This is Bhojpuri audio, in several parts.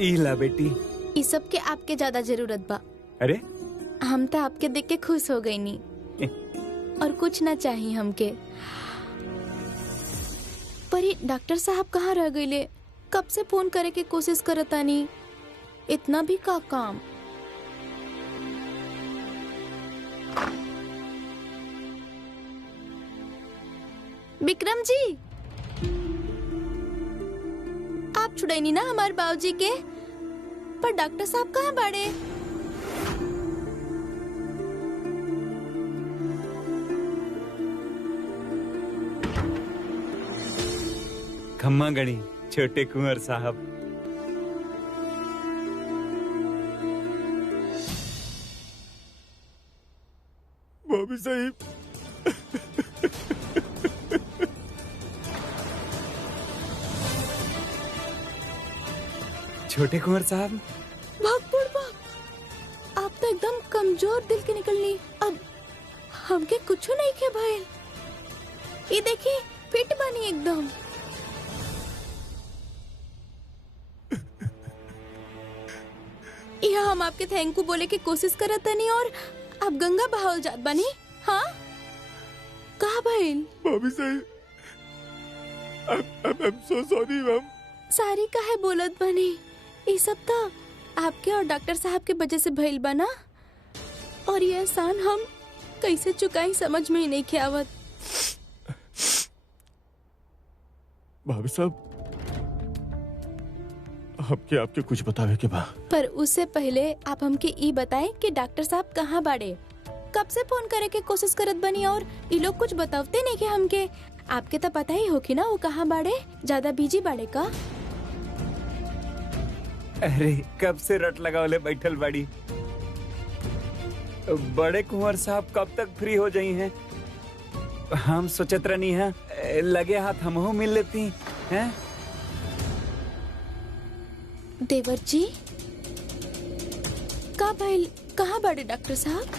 ला बेटी। इस सब के आपके ज्यादा जरूरत बा। अरे हम तो आपके देख के खुश हो गई नी और कुछ ना चाहिए हमके। पर ये डॉक्टर साहब कहाँ रह गईले? कब से फोन करे के कोशिश करता नी, इतना भी का काम। विक्रम जी, आप छुड़ैनी ना हमारे बाबूजी के, पर डॉक्टर साहब कहाँ बाड़े? खम्मा गणी छोटे कुंवर साहब। भाभी साहिब, छोटे कुंवर साहब, भागपुर भाग, आप तो एकदम कमजोर दिल के निकलनी। अब हमके कुछ नहीं के भाई, ये देखिए फिट बनी एकदम। यह हम आपके थैंक यू बोले की कोशिश करत नहीं और आप गंगा बहावल जात बनी। हाँ कहा भाई? भाभी साहिब, I'm so sorry मैम। सारी काहे बोलत बनी? ये सब तो आपके और डॉक्टर साहब के वजह से भइल बना, और ये एहसान हम कैसे चुकाई समझ में ही नहीं आवत। भाभी साहब, हमके आपके कुछ बतावे के बा। पर उससे पहले आप हमके ई बताएं कि डॉक्टर साहब कहाँ बाड़े? कब से फोन करे के कोशिश करत बनी और ये लोग कुछ बतावते नहीं कि हमके। आपके तो पता ही होगी ना वो कहाँ बाड़े? ज्यादा बिजी बाड़े का? अरे कब से रट लगावले बैठल बाड़ी। बड़े कुंवर साहब कब तक फ्री हो जाई हैं? हम सोचत रहनी है लगे हाथ हमहू मिल लेती हैं। देवर जी का भाई कहाँ बाड़े डॉक्टर साहब?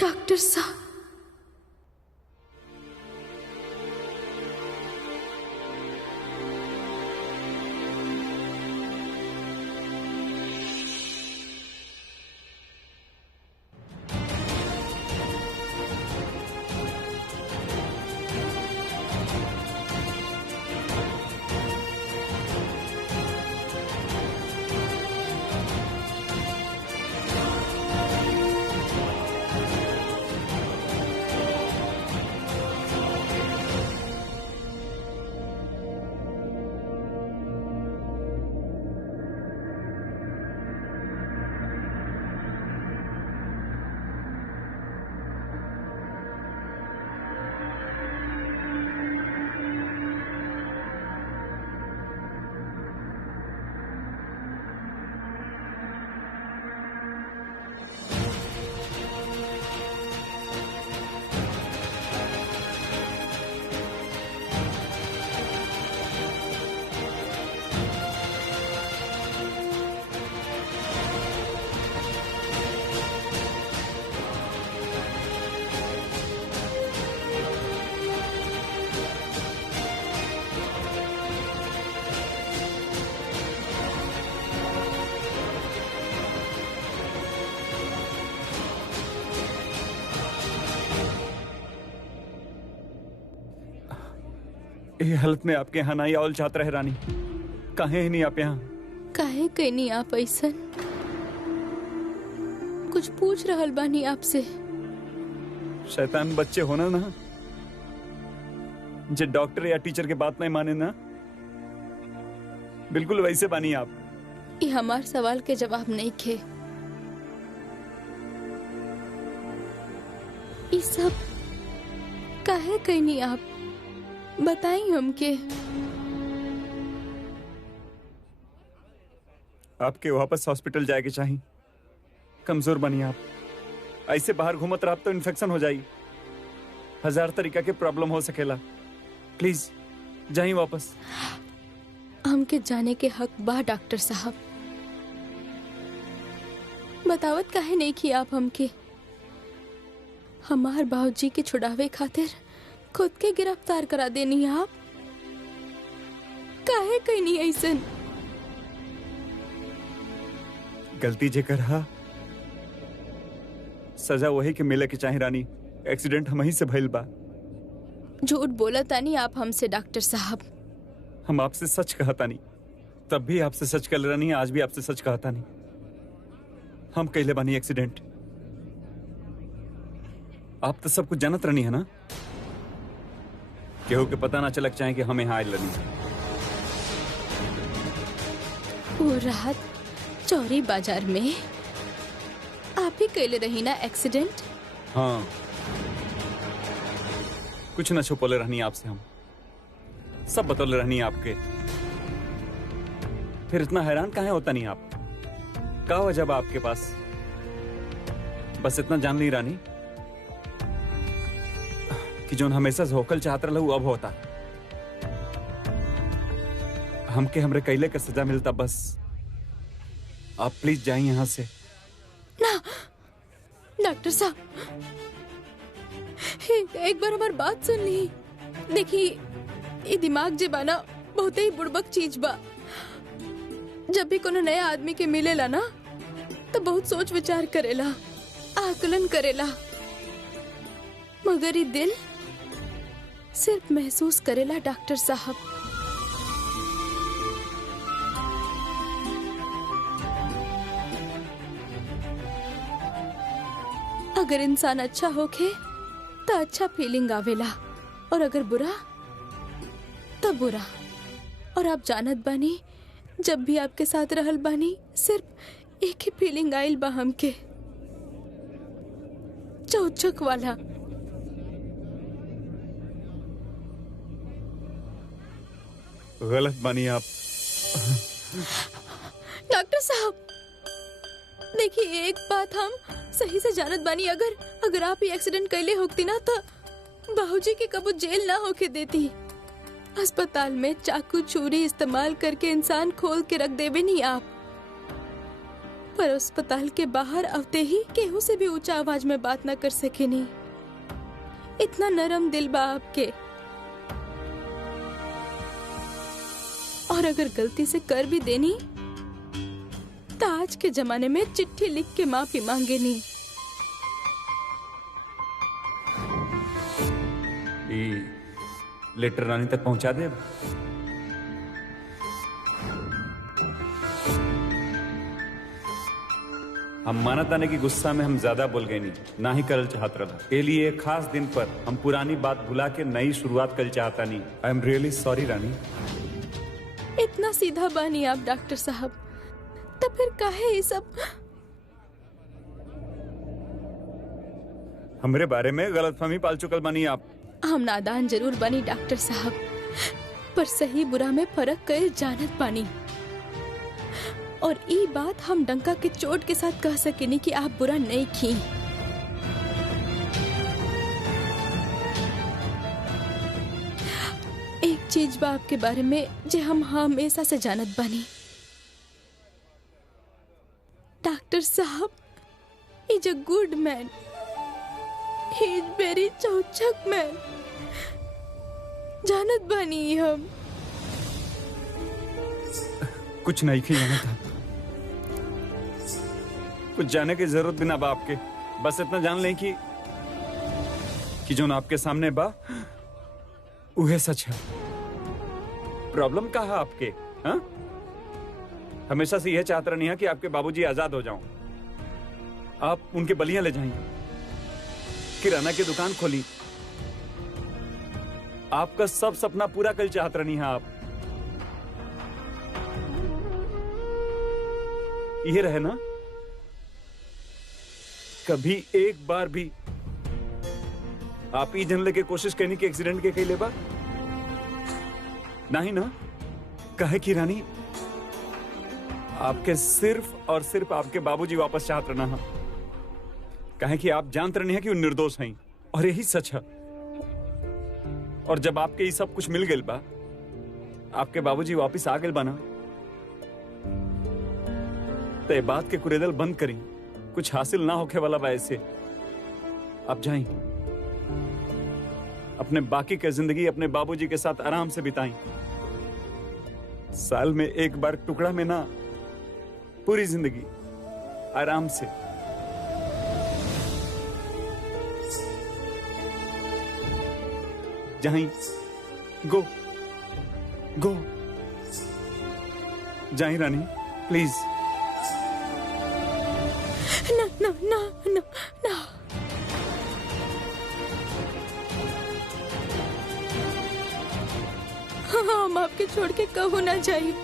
डॉक्टर साहब, ये हालत में आपके यहाँ नहीं आवल चाहत रहे रानी। काहे ही नहीं आप यहाँ? काहे कहीं नहीं आप ऐसन? कुछ पूछ रहल बानी आपसे। शैतान बच्चे होना ना, जे डॉक्टर या टीचर के बात नहीं माने ना, बिल्कुल वैसे बानी आप। ये हमार सवाल के जवाब नहीं खे। ये सब काहे कहीं नहीं आप बताई हमके। आपके वापस हॉस्पिटल जाए के चाहिए। कमजोर बनी आप, ऐसे बाहर घूमत रहा तो इन्फेक्शन हो जाई। 1000 तरीका के प्रॉब्लम हो सकेला। प्लीज जाइए वापस। हमके जाने के हक बा डॉक्टर साहब। बतावत काहे नहीं की आप हमके? हमार बाबूजी के छुड़ावे खातिर खुद के गिरफ्तार करा देनी आप। काहे कहीं नहीं ऐसन? गलती जे करा सजा वही के मिले के चाहे रानी। एक्सीडेंट हम ही से भइल बा। झूठ बोला तानी आप हमसे डॉक्टर साहब। हम आपसे सच कहता नहीं, तब भी आपसे सच कर रानी, आज भी आपसे सच कहता नहीं। हम कहले बानी एक्सीडेंट। आप तो सब कुछ जानत रहनी है ना? केहू के पता ना चलक चाहे कि हम यहाँ आयल रही। वो रात चौरी बाजार में आप ही कहले रही ना एक्सीडेंट? हाँ, कुछ न छुपोले रहनी आपसे। हम सब बतौले रहनी आपके। फिर इतना हैरान काहे होता नहीं आप? का वजह बा आपके पास? बस इतना जान ली रानी कि जो हमेशा होकल चाहत रहू अब होता। हमके हमरे कैले का सजा मिलता। बस आप प्लीज जाइए यहाँ से। ना डॉक्टर साहब, एक बार हमारी बात सुन ली। देखिए, ये दिमाग जे बा ना बहुत ही बुड़बक चीज बा। जब भी कोनो नया आदमी के मिलेला ना तो बहुत सोच विचार करेला, आकलन करेला, मगर ये दिल सिर्फ महसूस करेला डॉक्टर साहब। अगर इंसान अच्छा होके तो अच्छा फीलिंग आवेला, और अगर बुरा तो बुरा। और आप जानत बानी, जब भी आपके साथ रहल बानी सिर्फ एक ही फीलिंग आइल बा हमके, चौचक वाला। गलत बानी आप। डॉक्टर साहब देखिए, एक बात हम सही से जानत बानी, अगर आप ही एक्सीडेंट कैले होती ना तो बाबूजी के कबू जेल ना होके देती। अस्पताल में चाकू छुरी इस्तेमाल करके इंसान खोल के रख देवे नहीं आप। पर अस्पताल के बाहर आवते ही केहू से भी ऊंचा आवाज में बात ना कर सके नहीं। इतना नरम दिल बा आपके। और अगर गलती से कर भी देनी तो आज के जमाने में चिट्ठी लिख के माफी मांगे नहीं। लेटर रानी तक पहुंचा दे। हम मानत आने की गुस्सा में हम ज्यादा बोल गए नहीं, ना ही करल चाहत रहा। के लिए एक खास दिन पर हम पुरानी बात भुला के नई शुरुआत कर चाहता नहीं। आई एम रियली सॉरी रानी। इतना सीधा बानी आप डॉक्टर साहब, तो फिर काहे ये सब? हमरे बारे में गलतफहमी पाल चुकल बानी आप। हम नादान जरूर बनी डॉक्टर साहब, पर सही बुरा में फर्क कर जानत पानी। और ये बात हम डंका के चोट के साथ कह सकेनी कि आप बुरा नहीं की। एक चीज बा आपके बारे में जे हम हमेशा से जानत बानी डॉक्टर साहब, is a good man, he is very चौचक मैन। जानत बानी हम। कुछ नहीं किया था, कुछ जाने की जरूरत भी ना बा आपके। बस इतना जान लें कि जो आपके सामने बा उहे सच है। प्रॉब्लम कहा आपके? हाँ, हमेशा से यह चाहता नहीं है कि आपके बाबूजी आजाद हो जाऊं। आप उनके बलियां ले जाएं, किराना की दुकान खोली, आपका सब सपना पूरा कर चाहता नहीं है आप। ये रहे ना, कभी एक बार भी आप ही जनले के कोशिश करने की एक्सीडेंट के कई लेबा नहीं ना? कहे कि रानी, आपके सिर्फ और सिर्फ आपके बाबूजी वापस चाहते रहना है। कहे कि आप जानते नहीं है कि वो निर्दोष हैं, और यही सच है। और जब आपके ये सब कुछ मिल गए बा, आपके बाबूजी वापस आ गए बना, तो ये बात के कुरेदल बंद करी। कुछ हासिल ना होके वाला बा ऐसे। आप जाएं, अपने बाकी की जिंदगी अपने बाबूजी के साथ आराम से बिताएं। साल में एक बार टुकड़ा में ना, पूरी जिंदगी आराम से। जाएं, गो गो जाएं रानी, प्लीज। ना ना ना ना ना, हाँ, हम आपके छोड़ के कहो ना जाइए।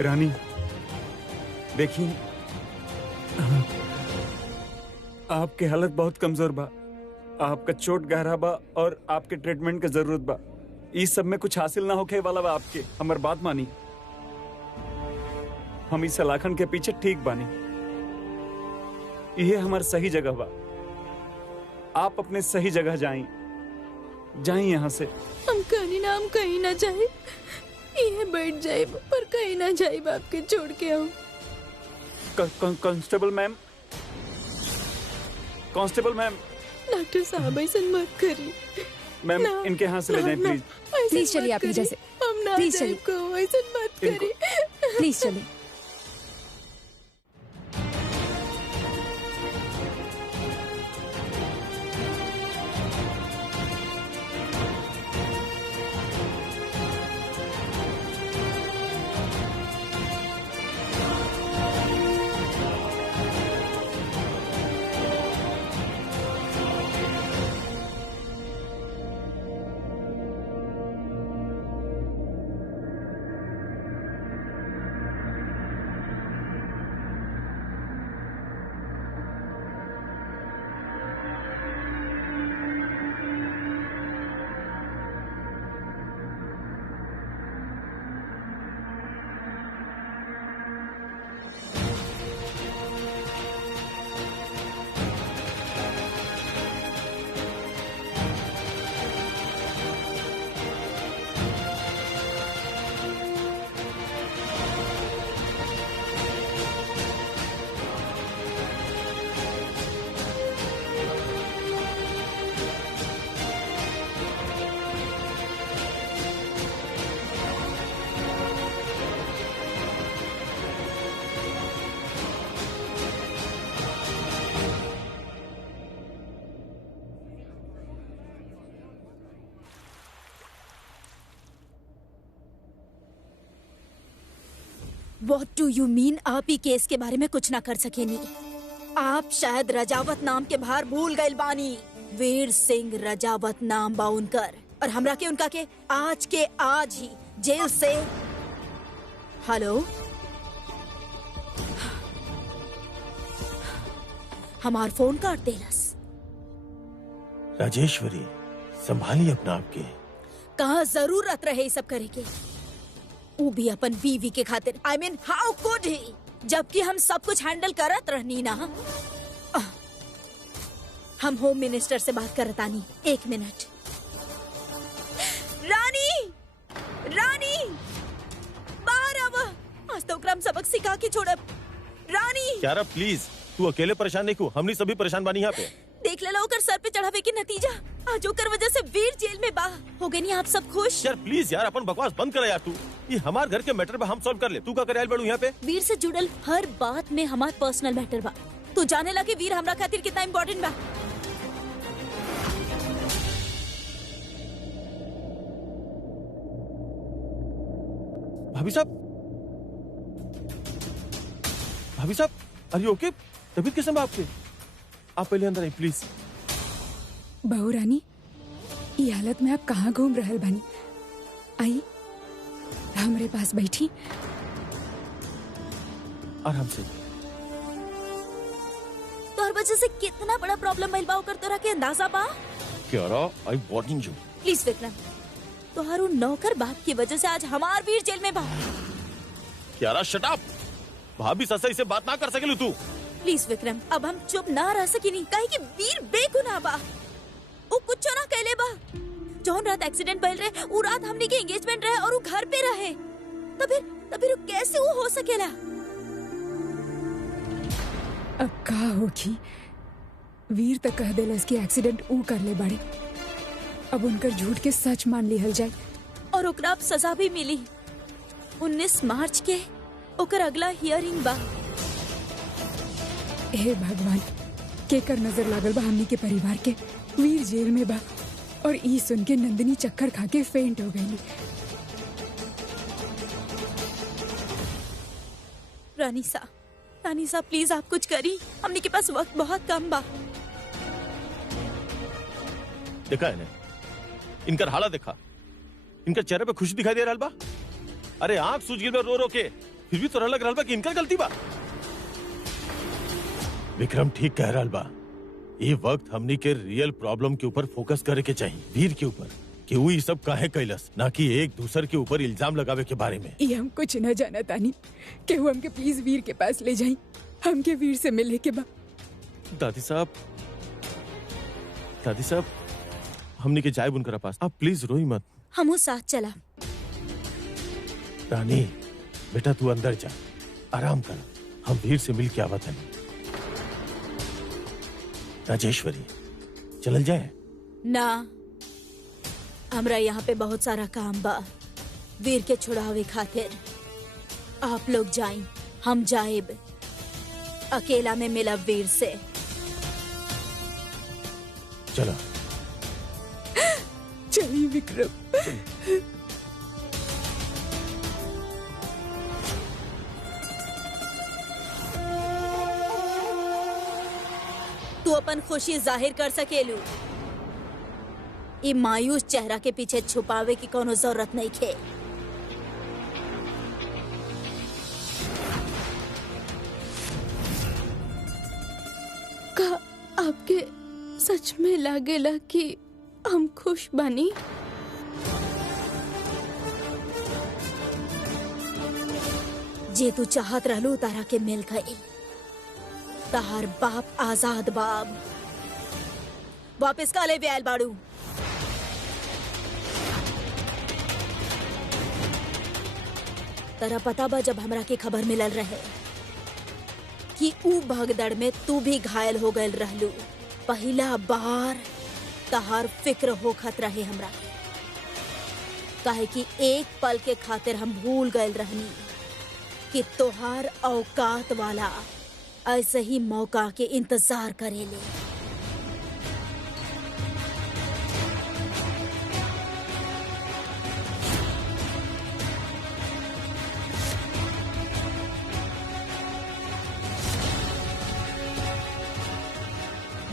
रानी देखिए, आपकी हालत बहुत कमजोर बा, आपका चोट गहरा बा और आपके ट्रीटमेंट की जरूरत बा। इस सब में कुछ हासिल ना होके वाला बा आपके। हमार बात मानी, हम इस सलाखन के पीछे ठीक बानी। ये हमार सही जगह बा। आप अपने सही जगह जाएं, जाएं यहाँ से। हम कहीं ना जाए, ये बैठ जाए पर कहीं ना जाए, आपके छोड़ के हम। Constable ma'am, constable ma'am. Doctor साहब ऐसा मत करिए मैम, ना, इनके यहाँ से ले जाएं प्लीज। प्लीज चलिए आप इधर से। हम ना प्लीज जाए, चलिए। को ऐसा मत इनको- करिए। प्लीज चलिए। What do you mean आप ही केस के बारे में कुछ ना कर सके नहीं? आप शायद रजावत नाम के बाहर भूल गए बानी। वीर सिंह रजावत नाम बा उनकर, और हमरा के उनका के आज ही जेल से। हेलो, हमार फोन काट देलस। राजेश्वरी, संभालिए अपना आपके। कहाँ जरूरत रहे ये सब करे के? वो भी अपन बीवी के खातिर। I mean, how could he? जबकि हम सब कुछ हैंडल करत रहनी ना। हम होम मिनिस्टर से बात करत आनी। 1 मिनट। रानी, रानी, बाहर आवा। आज तो ओकरा हम सबक सिखा के छोड़ब। रानी, यारा प्लीज, तू अकेले परेशान नहीं क्यों? हमनी सभी परेशान बानी यहाँ पे। देख ले ओकर सर पे चढ़ावे के नतीजा। आज ओकर वजह से वीर जेल में बा। हो गए नहीं आप सब खुश? यार प्लीज यार, अपन बकवास बंद कर यार। तू ये हमारे घर के मैटर पे हम सॉल्व कर ले। तू का करे बड़ू यहाँ पे? वीर से जुड़ल हर बात में हमार पर्सनल मैटर बा। तू जाने लगे वीर हमरा खातिर कितना इम्पोर्टेंट बा। भाभी साहब, भाभी साहब, अरे ओके? तबीयत कैसे है आपके? आप पहले अंदर आइए प्लीज। बहू रानी, ये हालत में आप कहाँ घूम रहल बानी? आई हमरे पास बैठी। आराम से। तोहर वजह से कितना बड़ा प्रॉब्लम भइल बा ओकर तोरा के अंदाजा बा? क्यारा, आई वार्निंग यू। प्लीज विक्रम, तोहारू नौकर बाप की वजह से आज हमार वीर जेल में बा। क्यारा शट अप। भाभी सच्चाई से बात ना कर सकेलू तू। प्लीज विक्रम, अब हम चुप ना रह सकिनी काहे कि वीर बेगुनाह बा। वो कुछ ना कहले बा। जौन रात एक्सीडेंट भइल रहे उ रात हमनी के एंगेजमेंट रहे और वो घर पे रहे। तब फिर कैसे वो हो सकेला? अब का होगी? वीर तक कह देलस कि एक्सीडेंट ऊ कर ले बड़े। अब उनकर झूठ के सच मान लिहल जाए और ओकरा अब सजा भी मिली। 19 मार्च के ओकर अगला हियरिंग बा। हे भगवान, केकर नजर लागल बा हमनी के परिवार के? वीर जेल में बा और ई सुन के नंदिनी चक्कर खा के फेंट हो गई। रानी सा प्लीज आप कुछ करी, हमने के पास वक्त बहुत कम बा। देखा है ने? इनकर हालत देखा, इनकर चेहरे पे खुशी दिखाई दे रहा बा। अरे आंख सूज गई रो रो के, फिर भी तोरा लग रहा बा कि इनकर गलती बा। विक्रम ठीक कह रहा बा। ये वक्त हमनी के रियल प्रॉब्लम के ऊपर फोकस करे के चाहिए, वीर के ऊपर, कि वो ये सब काहे कैलस, ना कि एक दूसरे के ऊपर इल्जाम लगावे के बारे में। ये हम कुछ न जाना तानी कि वो हमके प्लीज वीर के पास ले जाई। हमके वीर से मिले के बा। दादी साहब, हमनी के जाए उनकरा पास। आप प्लीज रोई मत। हमू साथ चला। रानी बेटा तू अंदर जा, आराम कर, हम वीर से मिल के आवत हैं। राजेश्वरी चलल जाए ना, हमरा यहाँ पे बहुत सारा काम बा वीर के छुड़ावे खातिर। आप लोग जाएं, हम जाएब। अकेला में मिला वीर से। चलो चलिए विक्रम। तू अपन खुशी जाहिर कर सकेलू। ये मायूस चेहरा के पीछे छुपावे की कोनो जरूरत नहीं खे। का आपके सच में लागेला कि हम खुश बानी? जे तू चाहत रहलू तारा के मिल गई। तार बाप आजाद बाब वापिस काले व्याल बाड़ू। तेरा पता बा जब हमरा के खबर मिलल रहे कि ऊ भगदड़ में तू भी घायल हो गयल रहलू, पहला बार तहार फिक्र होखत रहे हमरा। काहे कि एक पल के खातिर हम भूल गयल रहनी कि तोहार औकात वाला ऐसे ही मौका के इंतजार करेले।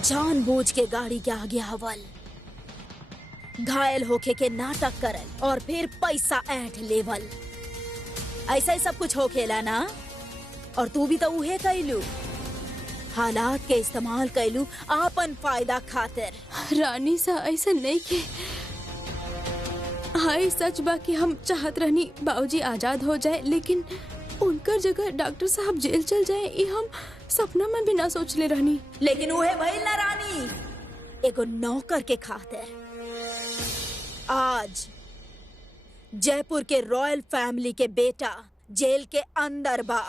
जानबूझ के गाड़ी के आगे आवल, घायल होके के नाटक करल और फिर पैसा ऐंठ लेवल, ऐसा ही सब कुछ होखेला ना। और तू भी तो उहे कैलू, हालात के इस्तेमाल कैलू आपन फायदा खातिर। रानी सा ऐसा नहीं के। हाय सच बा कि हम चाहत रहनी बाबूजी आजाद हो जाए, लेकिन उनकर जगह डॉक्टर साहब जेल चल जाए, ये हम सपना में भी ना सोच ले रहनी। लेकिन उहे भइल ना रानी, एगो नौकर के खातिर। आज जयपुर के रॉयल फैमिली के बेटा जेल के अंदर बा।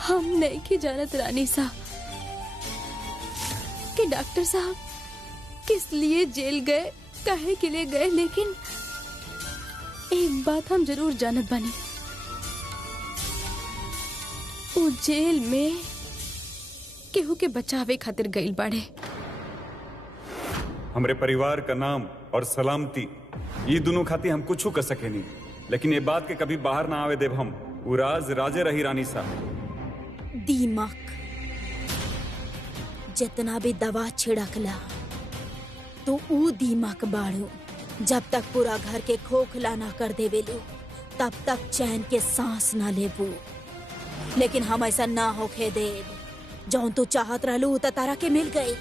हम नहीं की जानत रानी सा कि डॉक्टर साहब किस लिए जेल गए, काहे के लिए गए, लेकिन एक बात हम जरूर जानत बानी, वो जेल में केहू के बचावे खातिर गइल बाड़े। हमरे परिवार का नाम और सलामती ये दोनों खातिर हम कुछ कर सके नहीं, लेकिन ये बात के कभी बाहर ना आवे देव हम। वो राज राजे रही रानी साहब। दीमक जितना भी दवा छिड़कला तो ऊ दीमक बाड़ू। जब तक पूरा घर के खोखला ना कर देवेलू तब तक चैन के सांस ना लेबू। लेकिन हम ऐसा ना होके देव। जौन तू चाहत रहलू त तारा के मिल गई।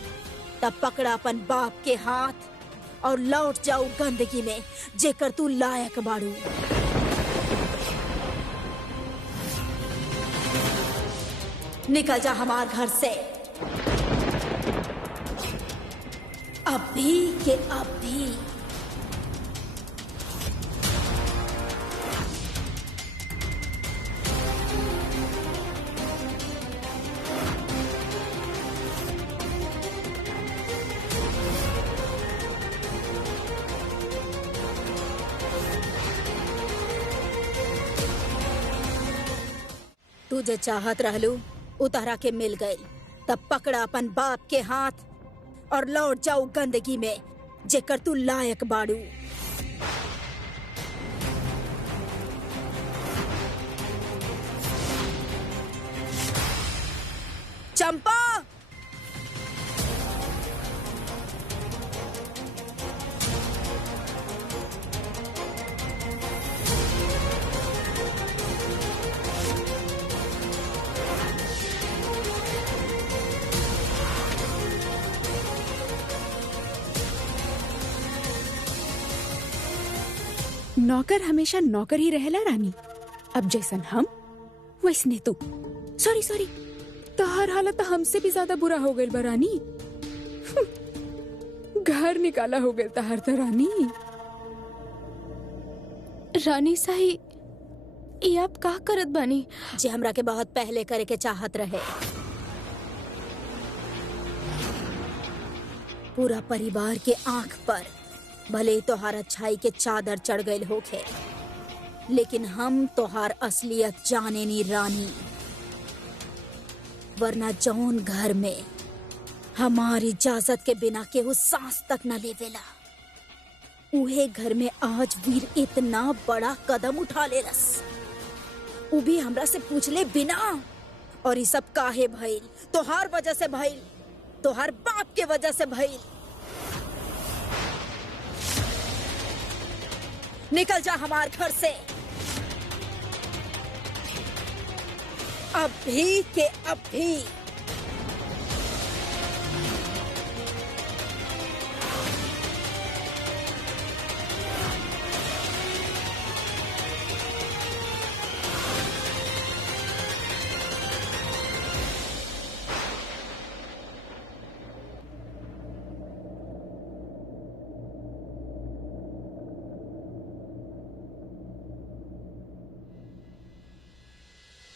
तब पकड़ा अपन बाप के हाथ और लौट जाऊ गंदगी में जेकर तू लायक बाड़ू। निकल जा हमार घर से अभी के अभी। तू जे चाहत रहलू उतारा के मिल गई। तब पकड़ा अपन बाप के हाथ और लौट जाऊ गंदगी में जेकर तू लायक बाड़ू। चंपा नौकर हमेशा नौकर ही रहेला रानी। अब जैसन हम वैसने तू। सॉरी तोहर हालत हमसे भी ज्यादा बुरा हो गई बा रानी। घर निकाला हो गई तहर त रानी। रानी साही ये आप का करत बानी? जे हमरा के बहुत पहले करे के चाहत रहे। पूरा परिवार के आंख पर भले तोहार अच्छाई के चादर चढ़ गई होखे, लेकिन हम तोहार असलियत जाने नी रानी। वरना जौन घर में हमारी इजाजत के बिना केहू सांस तक न लेवेला, उहे घर में आज वीर इतना बड़ा कदम उठा ले रस। उ भी हमरा से पूछले बिना। और ये सब काहे भइल? तोहार वजह से भइल, तोहार बाप के वजह से भइल। निकल जा हमार घर से अभी के अभी।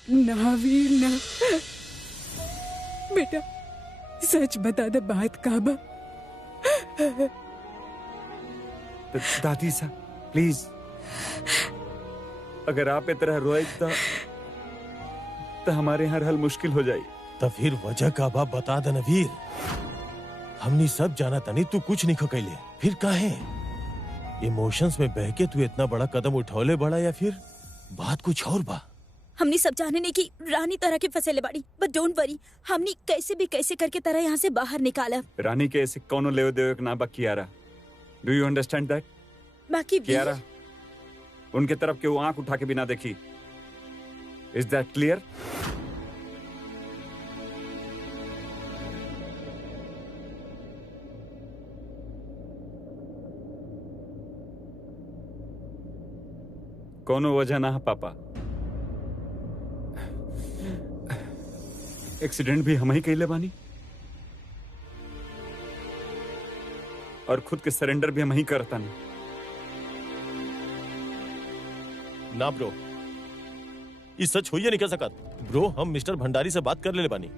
ना वीर ना। बेटा सच बता दे बात का बा। दादी सा प्लीज, अगर आप इस तरह रोए तो हमारे यहाँ हल मुश्किल हो जाए। तो फिर वजह का बा बता दे वीर। हमनी सब जाना तनी तू कुछ नहीं खकैले, फिर काहे इमोशंस में बह के तू इतना बड़ा कदम उठौले बड़ा, या फिर बात कुछ और बा? हमनी सब जाने ने की रानी तरह के फसेले बाड़ी। बट डोंट वरी, हमनी कैसे भी कैसे करके तरह यहाँ से बाहर निकाला। रानी के ऐसे कौनो लेवे देवे ना बा Kiara. Do you understand that? बाकी कियारा उनके तरफ के वो आंख उठा के बिना देखी। Is that clear? कोनो वजह ना पापा। एक्सीडेंट भी हम ही कैले बानी और खुद के सरेंडर भी हम ही करता नहीं। ना ब्रो, ये सच होइए नहीं कह सकत। ब्रो हम मिस्टर भंडारी से बात कर ले बानी।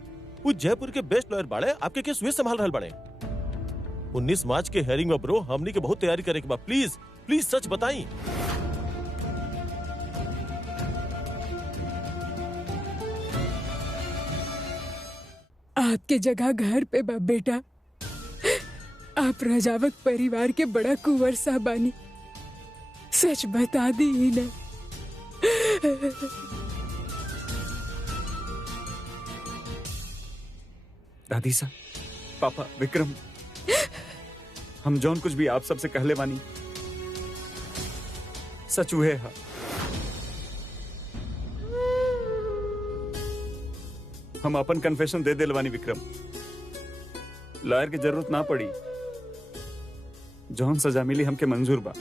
वो जयपुर के बेस्ट लॉयर बाड़े, आपके केस वे संभाल रहल बाड़े। 19 मार्च के हेयरिंग में ब्रो हमनी के बहुत तैयारी करे के बा। प्लीज प्लीज सच बताई। आपके जगह घर पे बा बेटा। आप राजावत परिवार के बड़ा कुंवर साहब बानी, सच बता दी ही ना। दादी सा, पापा, विक्रम, हम जौन कुछ भी आप सबसे कहले बानी सच हुए हा। हम अपन कन्फेशन दे दिल बानी विक्रम, लॉयर की जरूरत ना पड़ी, जौन सजा मिली हमके मंजूर बा।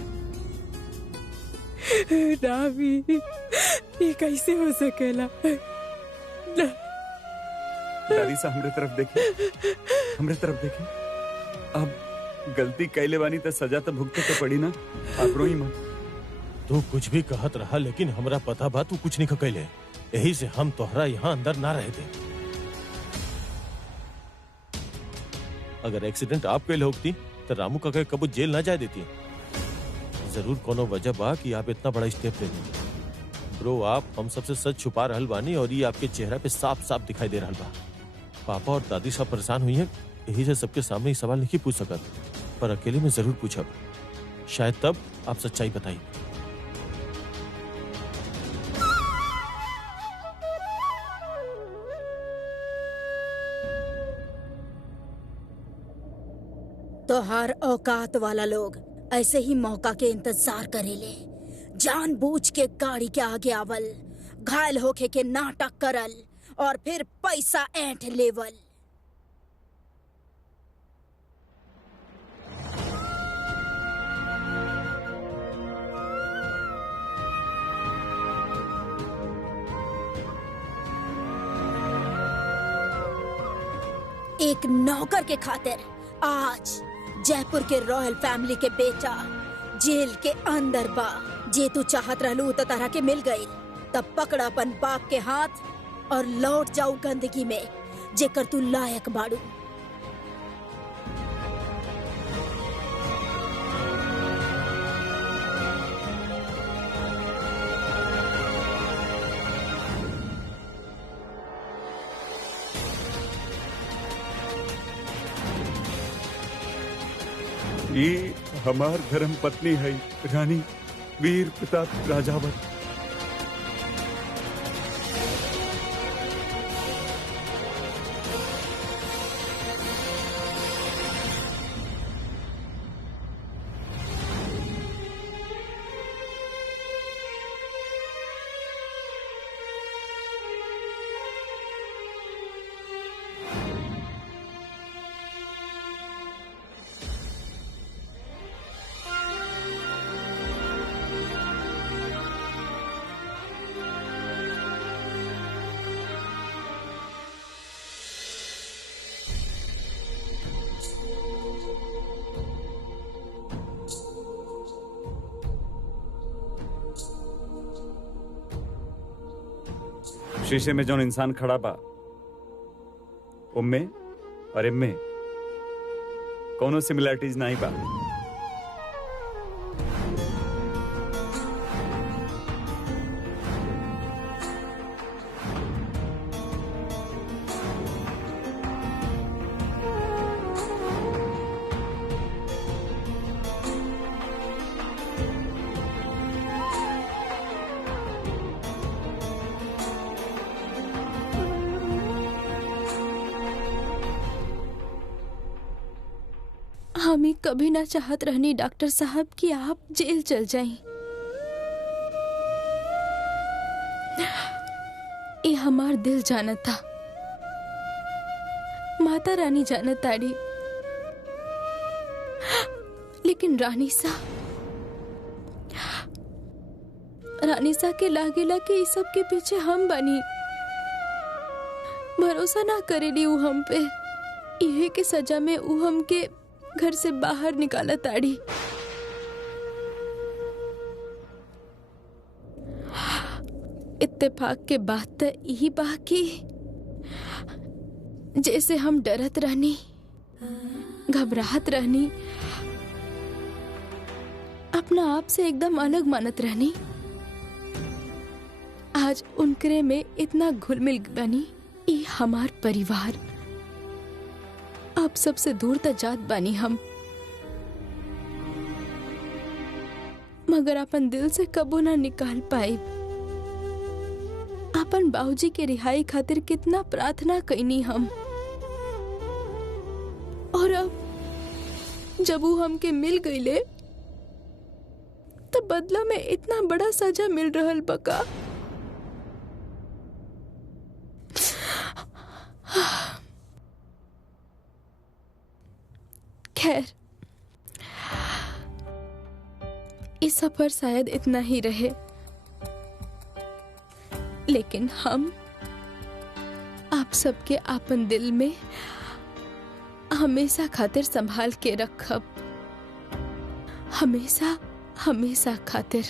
रावी, ये कैसे हो सकेला? दादी सा हमरे तरफ देखी, हमरे तरफ देखी। अब गलती कैले बानी तो सजा तो भुगते के पड़ी ना, आप रोई मत। तू कुछ भी कहत रहा, लेकिन हमरा पता बा तू कुछ नहीं कैले, यही से हम तोहरा यहाँ अंदर ना रह दे। अगर एक्सीडेंट आप कैले होती तो रामू का कबू जेल ना जाए देती। जरूर कोनो वजह बा कि आप इतना बड़ा स्टेप ले ली। ब्रो, आप हम सबसे सच छुपा रहल बानी और ये आपके चेहरा पे साफ साफ दिखाई दे रहल बा। पापा और दादी साहब परेशान हुई हैं, यही से सबके सामने ही सवाल नहीं पूछ सकत, पर अकेले में जरूर पूछब, शायद तब आप सच्चाई बताई। तोहार औकात वाला लोग ऐसे ही मौका के इंतजार करेले, जानबूझ के गाड़ी के आगे आवल, घायल होके के नाटक करल और फिर पैसा ऐंठ लेवल। एक नौकर के खातिर आज जयपुर के रॉयल फैमिली के बेटा जेल के अंदर बा। जे तू चाहत रहलू तो तरह के मिल गई, तब पकड़ अपन बाप के हाथ और लौट जाऊ गंदगी में जेकर तू लायक बाड़ू। ये हमार धर्म पत्नी है, रानी वीर प्रताप राजावत। शीशे में जौन इंसान खड़ा बा, उम्मे और इम्मे कोनो सिमिलरिटीज नहीं बा। हमें कभी ना चाहत रहनी डॉक्टर साहब कि आप जेल चल जाएं। ये हमार दिल जानत था, माता रानी जानत ताड़ी, लेकिन रानी सा के लागेला कि इस सब के पीछे हम बनी। भरोसा ना करेली उ हम पे, इहे के सजा में उ हमके घर से बाहर निकाला ताड़ी। इत्तेफाक के बात तो यही बाकी जैसे हम डरत रहनी, घबराहत रहनी, अपना आप से एकदम अलग मानत रहनी, आज उनकरे में इतना घुल मिल बनी। ये हमार परिवार अब सबसे दूर तक जात बानी हम, मगर अपन दिल से कबो ना निकाल पाए। अपन बाबूजी के रिहाई खातिर कितना प्रार्थना कईनी हम, और अब जब वो हमके मिल गईले तो बदला में इतना बड़ा सजा मिल रहल बका। खैर, इस सफर शायद इतना ही रहे, लेकिन हम आप सबके आपन दिल में हमेशा खातिर संभाल के रखब, हमेशा हमेशा खातिर।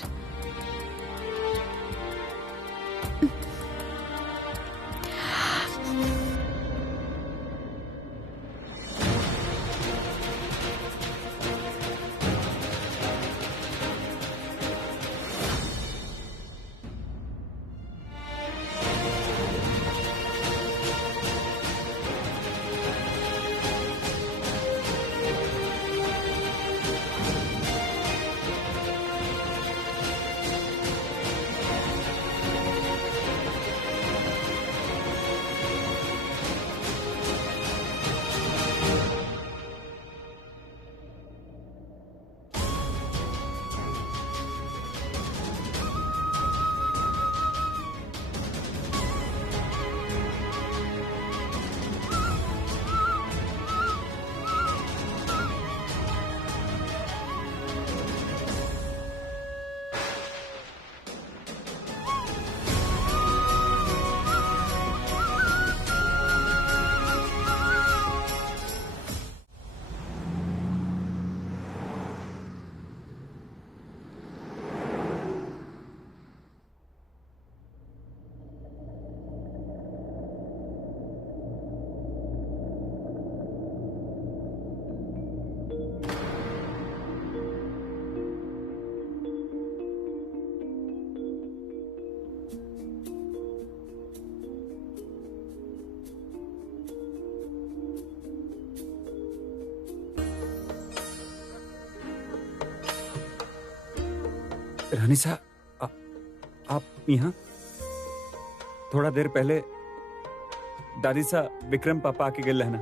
रानी साहब, आप यहाँ? थोड़ा देर पहले दादी सा विक्रम पापा आके गए रहना।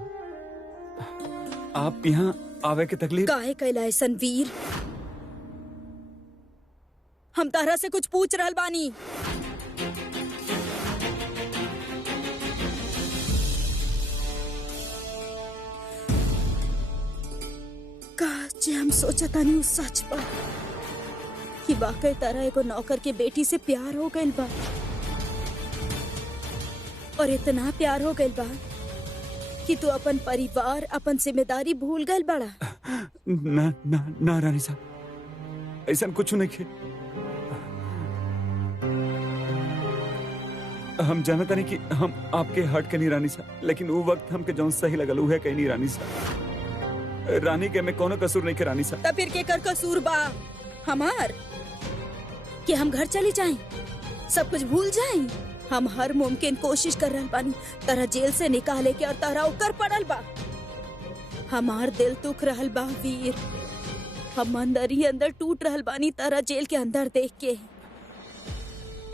आप यहाँ आवे के तकलीफ काहे कैला ऐसन वीर? हम तारा से कुछ पूछ रहल बानी। का जे हम सोचतानी उ सच बा कि वाकई तारा एगो नौकर के बेटी से प्यार हो गइल बा, और इतना प्यार हो गइल बा कि तू अपन परिवार, अपन जिम्मेदारी भूल गइल बड़ा। ना ना ना रानी साहब, ऐसा कुछ नहीं खे। हम जानता नहीं कि हम आपके हट के नहीं रानी साहब, लेकिन वो वक्त हमके जौन सही लगल उहे कहीं नहीं रानी साहब। रानी के में कोनो कसूर नहीं के रानी साहब। तब फिर केकर कसूर बा? हमार? कि हम घर चली जाएं, सब कुछ भूल जाएं? हम हर मुमकिन कोशिश कर रहल बानी तारा जेल से निकाले के, और तारा उकर पड़ल बा। हमार दिल दुख रहल बा वीर, हम अंदर ही अंदर टूट रहल बानी तारा जेल के अंदर देख के।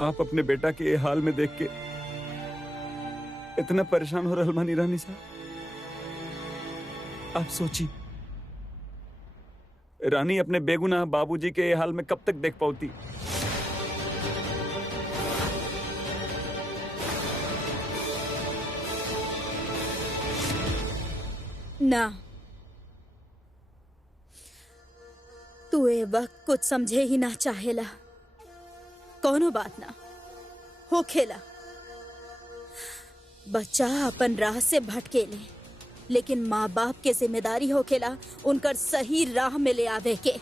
आप अपने बेटा के ये हाल में देख के इतना परेशान हो रहल बानी रानी साहब। आप सोची, रानी अपने बेगुनाह बाबूजी के ये हाल में कब तक देख पाती? ना, तू ए वक्त कुछ समझे ही ना चाहेला। कोनो बात ना हो खेला। बच्चा अपन राह से भटकेले, लेकिन माँ बाप के जिम्मेदारी हो खेला उनकर सही राह में ले आवे के,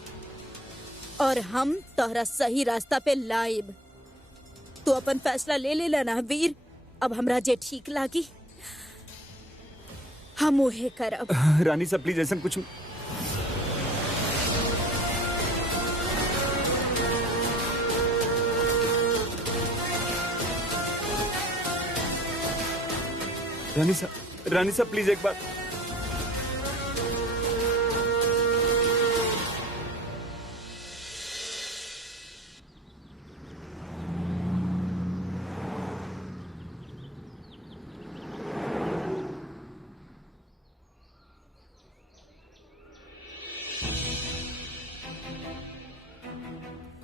और हम तोहरा सही रास्ता पे लाइब। तू अपन फैसला ले लेला ना वीर। अब हमरा जे ठीक लागी हम उहे करब। रानी साहब प्लीज ऐसा कुछ। रानी साहब प्लीज एक बार।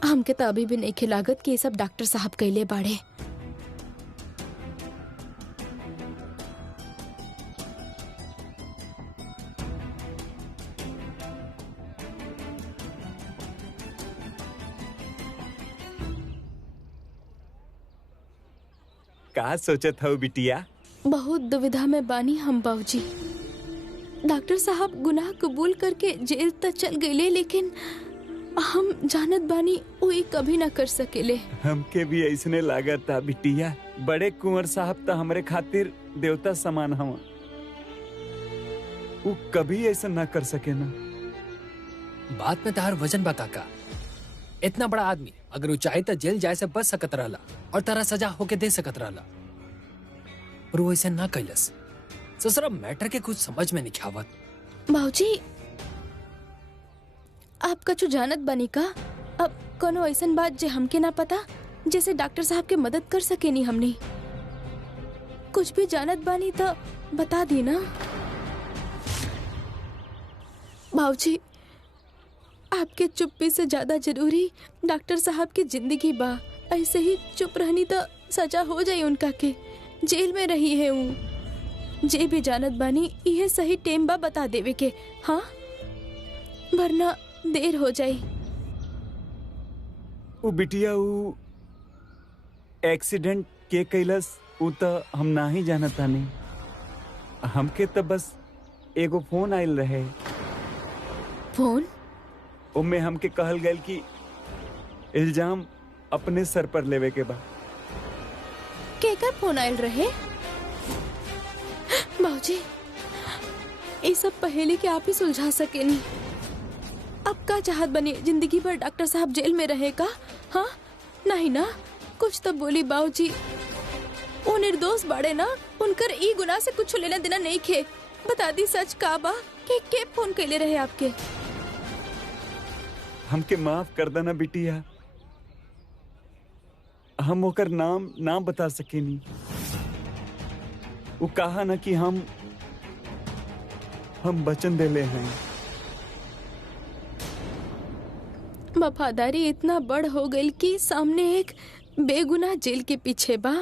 हमके तो अभी भी नहीं खिलागत कि ये सब डॉक्टर साहब कैले बाड़े। का सोचत हो बिटिया? बहुत दुविधा में बानी हम बाबूजी। डॉक्टर साहब गुनाह कबूल करके जेल तक चल गए, लेकिन हम जानत बानी वो ये कभी ना कर सकेले। हमके भी ऐसने लागत था बिटिया। बड़े कुंवर साहब तो हमरे खातिर देवता समान हवा। वो कभी ऐसा ना कर सके ना। बात में तार वजन बता का। इतना बड़ा आदमी अगर वो चाहे तो जेल जाए से बच सकत रहला और तारा सजा होके दे सकत रहला, पर वो ऐसे ना कैलस। ससुरा मैटर के कुछ समझ में नहीं आवत। बाबूजी आप कछु जानत बानी का? अब कोनो ऐसन बात जे हमके ना पता, जैसे डॉक्टर साहब के मदद कर सके नहीं हमने। कुछ भी जानत बानी तो बता दी ना। बाबूजी आपके चुप्पी से ज्यादा जरूरी डॉक्टर साहब की जिंदगी बा। ऐसे ही चुप रहनी तो सजा हो जाए उनका के, जेल में रही है हूँ। जे भी जानत बानी यह सही टेम बा बता देवे के, हाँ, वरना देर हो जाए। वो बिटिया वो एक्सीडेंट के कैलस वो तो हम ना ही जानता नहीं। हमके तो बस एगो फोन आयल रहे। फोन? उनमें हमके कहल गए कि इल्जाम अपने सर पर लेवे के बा। केकर फोन आयल रहे? बाबूजी ये सब पहेली के आप ही सुलझा सके नहीं। अब का चाहत बनी जिंदगी भर डॉक्टर साहब जेल में रहेगा? हाँ नहीं ना, कुछ तो बोली बाबूजी। वो निर्दोष बाड़े ना, उनकर ई गुनाह से कुछ लेना देना नहीं खे। बता दी सच का बा के फोन कैले रहे आपके? हमके माफ कर देना बिटिया। हम ओकर नाम ना बता सके नहीं। वो कहा ना कि हम वचन देले हैं। वफादारी इतना बड़ हो गई कि सामने एक बेगुनाह जेल के पीछे बा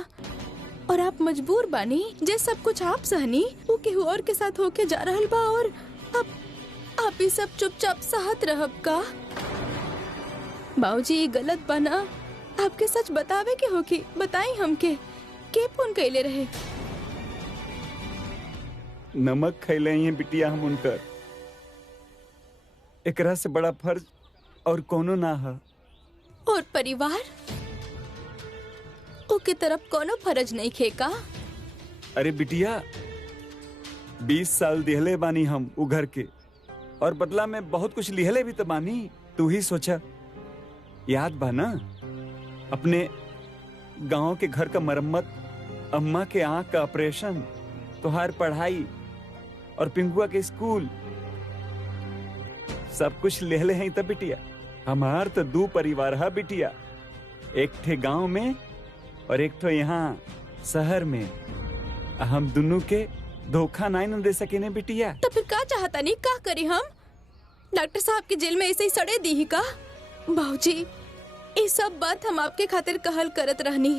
और आप मजबूर बानी जे सब कुछ आप सहनी वो केहू और के साथ होके जा रहल बा, और अब आप ही सब चुपचाप सहत रहब का? बाबूजी ये गलत बना। आपके सच बतावे के होगी, बताई हमके के फोन कैले रहे? नमक खैले हैं बिटिया हम उनकर। एकरा से बड़ा फर्ज और कोनो ना है। और परिवार ओके तरफ कोनो फर्ज नहीं खे का? अरे बिटिया 20 साल दिहले बानी हम उ घर के, और बदला में बहुत कुछ लिहले भी तो बानी। तू ही सोचा, याद बा ना अपने गांव के घर का मरम्मत, अम्मा के आंख का ऑपरेशन, तुहार पढ़ाई और पिंकुआ के स्कूल, सब कुछ लेहले हैं तब बिटिया। हमार तो 2 परिवार है बिटिया, एक थे गांव में और एक तो यहाँ शहर में। हम दोनों के धोखा नहीं न दे सके ने बिटिया। तो फिर का चाहता नहीं, का करी हम? डॉक्टर साहब के जेल में ऐसे ही सड़े दी ही का? बाबूजी ये सब बात हम आपके खातिर कहल करत रहनी।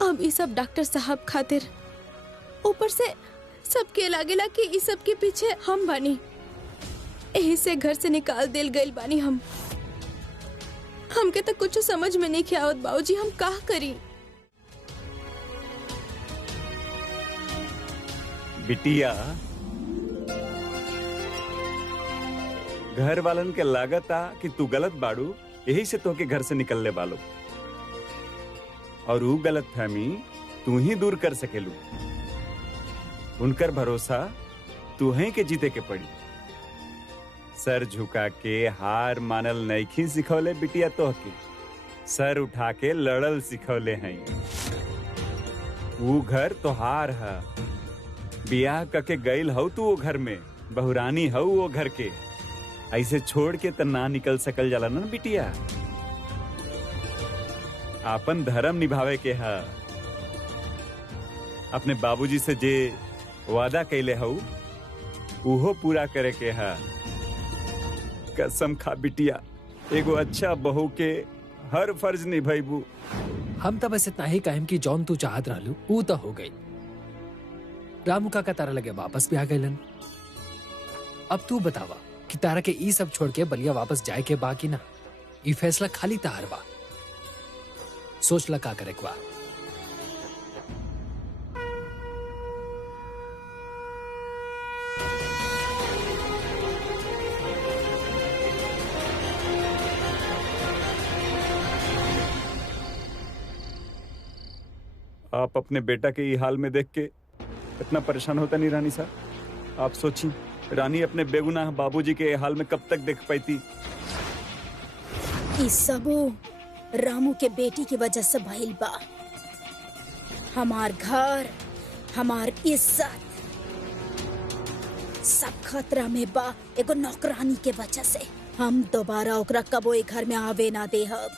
अब ये सब डॉक्टर साहब खातिर, ऊपर से सबके लागेला कि इस सब के पीछे हम बानी। यही से घर से निकाल देल गइल बानी हम। हमके तो कुछ समझ में नहीं आवत बाबूजी, हम का करी? बिटिया घर वालन के लागत आ कि तू गलत बाड़ू, यही से तो के घर से निकलने वालो, और वो गलत फहमी तू ही दूर कर सकेलू। उनकर भरोसा तू ही के जीते के पड़ी। सर झुका के हार मानल नईखी सिखौले बिटिया, तो के सर उठा के लड़ल सिखौले हैं। वो घर तो हार है, बियाह करके गईल हऊ तू वो घर में, बहुरानी हऊ वो घर के। ऐसे छोड़ के तो ना निकल सकल जाला ना बिटिया। आपन धर्म निभावे के है। अपने बाबूजी से जे वादा कैले हऊ उहो पूरा करे के है। कसम खा बिटिया, एगो अच्छा बहू के हर फर्ज निभाइबू। हम तो बस इतना ही कहें कि जौन तू चाहत रहलू ऊ तो हो गई। रामू काका तारा लगे वापस भी आ गए। अब तू बतावा कि तारा के ई सब छोड़ के बलिया वापस जाए के बा कि ना? ई फैसला खाली तार बा, सोच ला का करे के बा। आप अपने बेटा के ये हाल में देख के इतना परेशान होता नहीं रानी साहब? आप सोची रानी अपने बेगुनाह बाबूजी के हाल में कब तक देख पाती? इस सबो रामू के बेटी की वजह से भइल बा। हमार घर, हमार इज्जत सब खतरा में बा एगो नौकरानी के वजह से। हम दोबारा ओकरा कबो ए घर में आवे ना देहब।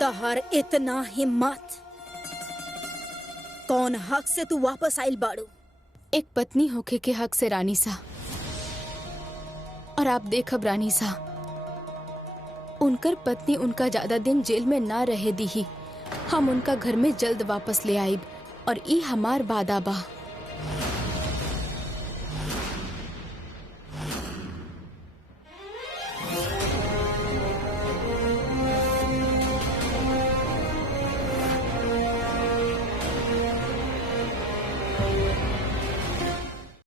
तहर इतना हिम्मत, कौन हक से तू वापस आइल बाड़ू? एक पत्नी होके के हक से रानी सा। और आप देखब रानी सा, उनकर पत्नी उनका ज्यादा दिन जेल में ना रहे दी ही। हम उनका घर में जल्द वापस ले आइब और ई हमार वादा बा।